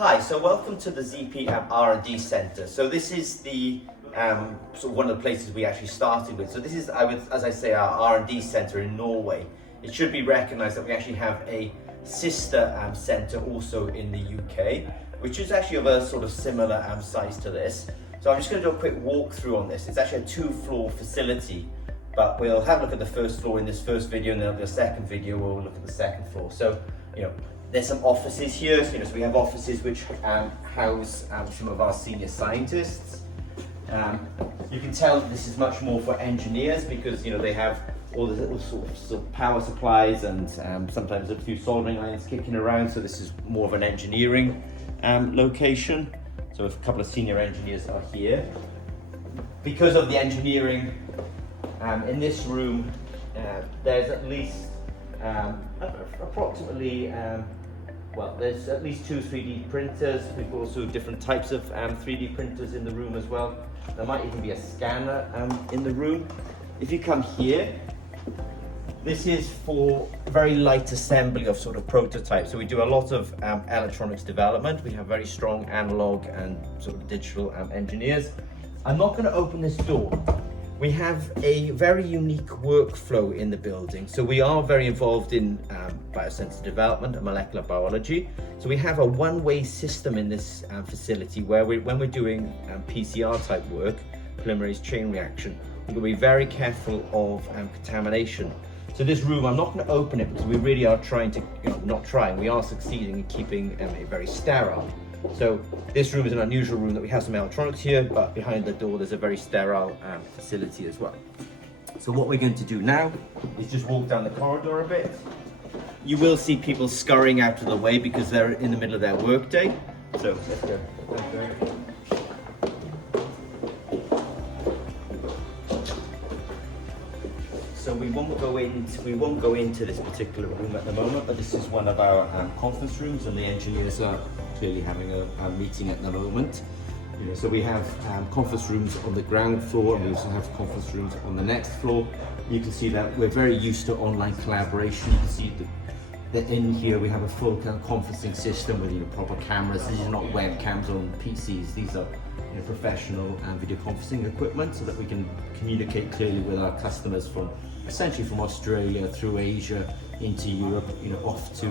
Hi, so welcome to the ZP R&D Center. So this is the one of the places we actually started with. So this is, as I say, our R&D center in Norway. It should be recognized that we actually have a sister center also in the UK, which is actually of a sort of similar size to this. So I'm just going to do a quick walkthrough on this. It's actually a 2-floor facility, but we'll have a look at the first floor in this first video, and then the second video we'll look at the second floor. So, there's some offices here. So we have offices which house some of our senior scientists. You can tell that this is much more for engineers because they have all the little sorts of power supplies and sometimes a few soldering lines kicking around. So this is more of an engineering location. So a couple of senior engineers are here. Because of the engineering in this room, there's at least approximately there's at least 2 3D printers. We've also different types of 3D printers in the room as well. There might even be a scanner in the room. If you come here, this is for very light assembly of sort of prototypes. So we do a lot of electronics development. We have very strong analog and sort of digital engineers. I'm not going to open this door. We have a very unique workflow in the building. So we are very involved in biosensor development and molecular biology. So we have a one-way system in this facility where when we're doing PCR type work, polymerase chain reaction, we're going to be very careful of contamination. So this room, I'm not going to open it because we really are trying to, we are succeeding in keeping it very sterile. So this room is an unusual room that we have some electronics here, but behind the door there's a very sterile facility as well. So what we're going to do now is just walk down the corridor a bit. You will see people scurrying out of the way because they're in the middle of their workday. So let's go. So we won't go into this particular room at the moment, but this is one of our conference rooms, and the engineers are clearly having a meeting at the moment. So we have conference rooms on the ground floor, and we also have conference rooms on the next floor. You can see that we're very used to online collaboration. You can see that in here we have a full conferencing system with proper cameras. These are not webcams on PCs. These are professional video conferencing equipment, so that we can communicate clearly with our customers essentially from Australia through Asia into Europe, off to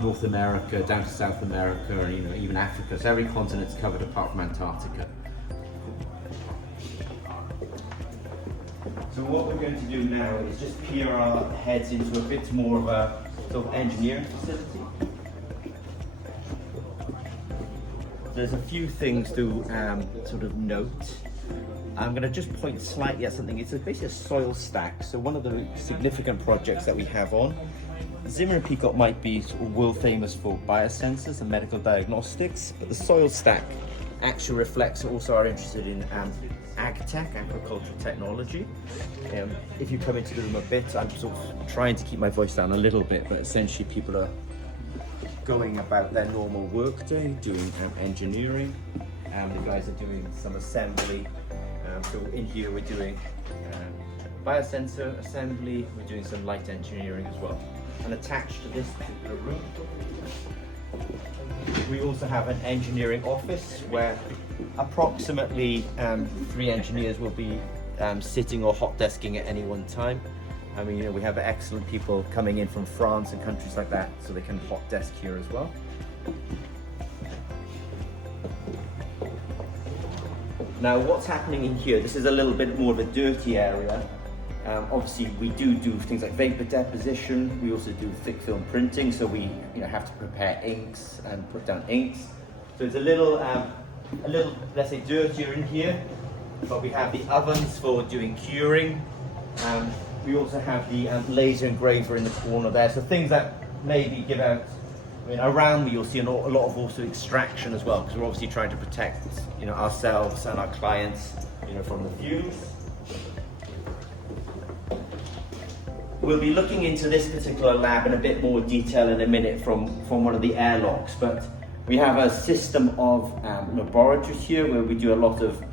North America, down to South America, and even Africa. So every continent's covered apart from Antarctica. So what we're going to do now is just peer our heads into a bit more of a sort of engineering facility. There's a few things to sort of note. I'm going to just point slightly at something. It's basically a soil stack. So one of the significant projects that we have on, Zimmer and Peacock might be sort of world famous for biosensors and medical diagnostics, but the soil stack actually reflects also our interest in ag-tech, agricultural technology. If you come into the room a bit, I'm sort of trying to keep my voice down a little bit, but essentially people are going about their normal work day, doing engineering. The guys are doing some assembly. So in here we're doing biosensor assembly, we're doing some light engineering as well. And attached to this particular room, we also have an engineering office where approximately 3 engineers will be sitting or hot desking at any one time. I mean, we have excellent people coming in from France and countries like that, so they can hot desk here as well. Now, what's happening in here, this is a little bit more of a dirty area. Obviously, we do things like vapor deposition. We also do thick film printing, so we have to prepare inks and put down inks. So it's a little, let's say, dirtier in here, but we have the ovens for doing curing. We also have the laser engraver in the corner there, so things that maybe give out. Around me you'll see a lot of also extraction as well, because we're obviously trying to protect ourselves and our clients from the fumes. We'll be looking into this particular lab in a bit more detail in a minute from one of the airlocks, but we have a system of laboratories here where we do a lot of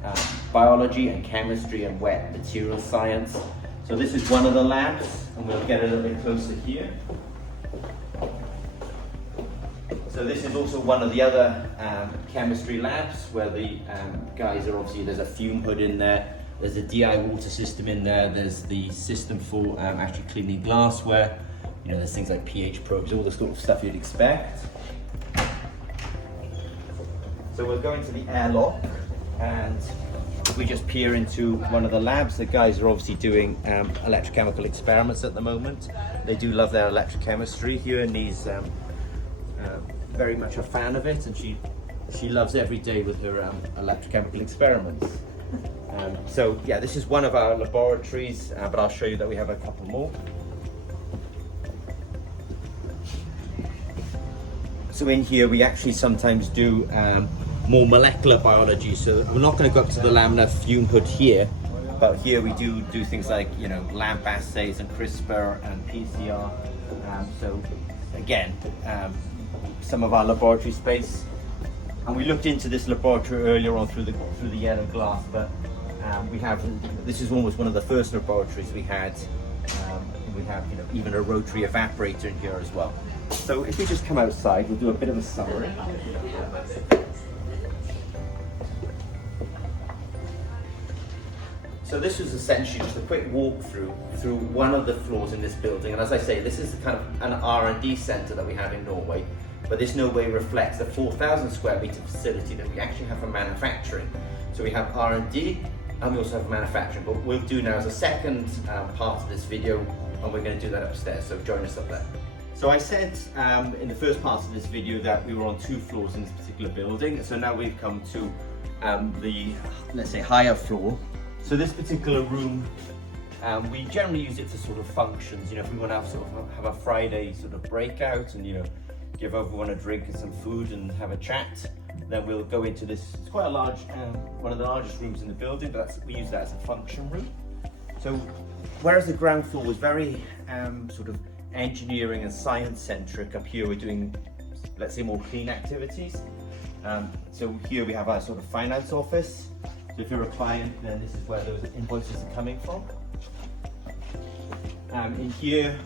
biology and chemistry and wet material science. So this is one of the labs, and we'll get a little bit closer here. So So this is also one of the other chemistry labs where the guys are obviously, there's a fume hood in there, there's a DI water system in there, there's the system for actually cleaning glassware, you know, there's things like pH probes, all the sort of stuff you'd expect. So we'll go into the airlock, and if we just peer into one of the labs, the guys are obviously doing electrochemical experiments at the moment. They do love their electrochemistry. Here, Nee's very much a fan of it, and she loves every day with her electrochemical experiments. So yeah, this is one of our laboratories, but I'll show you that we have a couple more. So in here, we actually sometimes do more molecular biology. So we're not going to go up to the laminar fume hood here, but here we do things like, you know, LAMP assays and CRISPR and PCR. So again, some of our laboratory space. And we looked into this laboratory earlier on through the yellow glass, but this is almost one of the first laboratories we had. We have, you know, even a rotary evaporator in here as well. So if we just come outside, we'll do a bit of a summary. So this was essentially just a quick walkthrough through one of the floors in this building. And as I say, this is kind of an R&D centre that we have in Norway, but this no way reflects the 4,000 square metre facility that we actually have for manufacturing. So we have R&D and we also have manufacturing. But what we'll do now is a second part of this video, and we're going to do that upstairs, so join us up there. So I said in the first part of this video that we were on 2 floors in this particular building. So now we've come to the, let's say, higher floor. So this particular room, we generally use it for sort of functions. You know, if we want to have a Friday sort of breakout and, you know, give everyone a drink and some food and have a chat, then we'll go into this. It's quite a large, one of the largest rooms in the building, but we use that as a function room. So whereas the ground floor was very sort of engineering and science centric, up here we're doing, let's say, more clean activities. So here we have our sort of finance office. So if you're a client, then this is where those invoices are coming from. In here,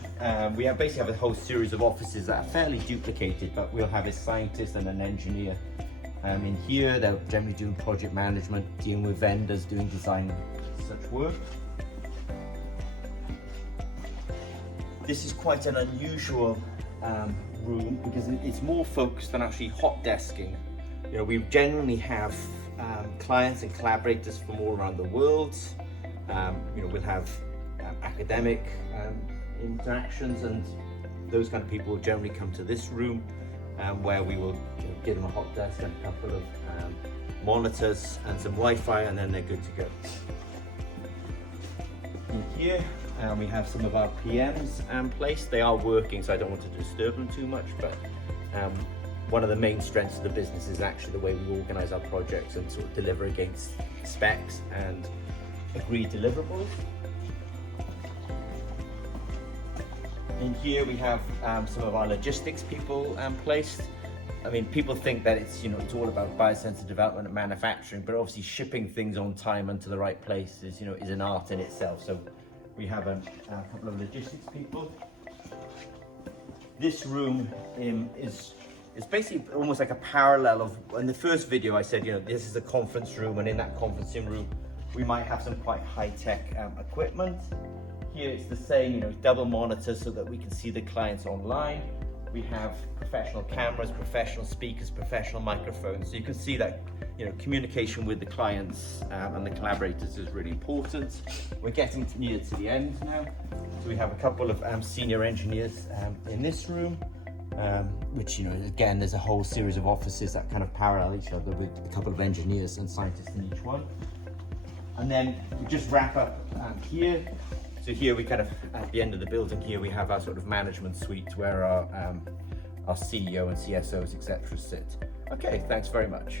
we basically have a whole series of offices that are fairly duplicated, but we'll have a scientist and an engineer. In here, they're generally doing project management, dealing with vendors, doing design, such work. This is quite an unusual room because it's more focused on actually hot desking. You know, we generally have clients and collaborators from all around the world. You know, we'll have academic interactions, and those kind of people will generally come to this room where we will, you know, give them a hot desk and a couple of monitors and some Wi-Fi, and then they're good to go. In here, we have some of our PMs placed. They are working, so I don't want to disturb them too much, but one of the main strengths of the business is actually the way we organize our projects and sort of deliver against specs and agreed deliverables. In here we have some of our logistics people placed. I mean, people think that it's, you know, it's all about biosensor development and manufacturing, but obviously shipping things on time and to the right places, you know, is an art in itself. So we have a couple of logistics people. This room is basically almost like a parallel of, in the first video I said, you know, this is a conference room, and in that conferencing room we might have some quite high-tech equipment. Here it's the same, you know, double monitors so that we can see the clients online. We have professional cameras, professional speakers, professional microphones. So you can see that, you know, communication with the clients and the collaborators is really important. We're getting near to the end now. So we have a couple of senior engineers in this room, which, you know, again, there's a whole series of offices that kind of parallel each other with a couple of engineers and scientists in each one. And then we just wrap up here. So here we kind of, at the end of the building here, we have our sort of management suite where our CEO and CSOs, etc. sit. Okay, thanks very much.